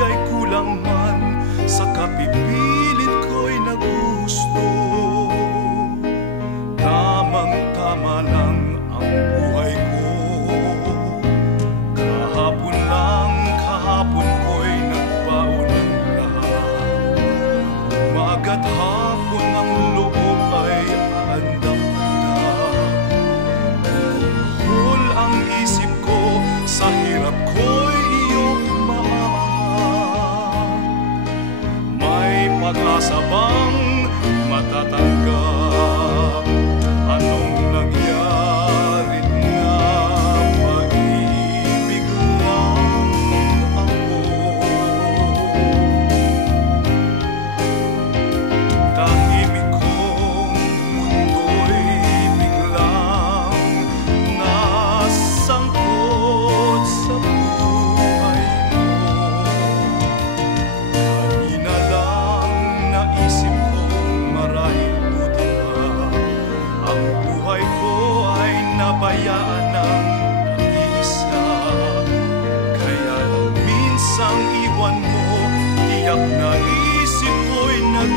ay kulang man, sa kapipilit ko'y nagusto. Tamang-tama lang ang buhay ko. Kahapon ko'y nagbaon ng lahat. Umaga't hapon ang loob ay andap-andap. Buhol ang isip ko, sa hirap ko'y iyong maangat. May pag-asa bang matatanggap? Anong nangyarit nga? Maibig lang ako. Tahimik kong mundo'y biglang nasangkot sa buhay mo. Kanina lang naisip kong marahil buti ba ang buhay ko ay nabayaan ng nag-iisa. Kaya lang minsang iwan mo, tiyak na isip ko'y nag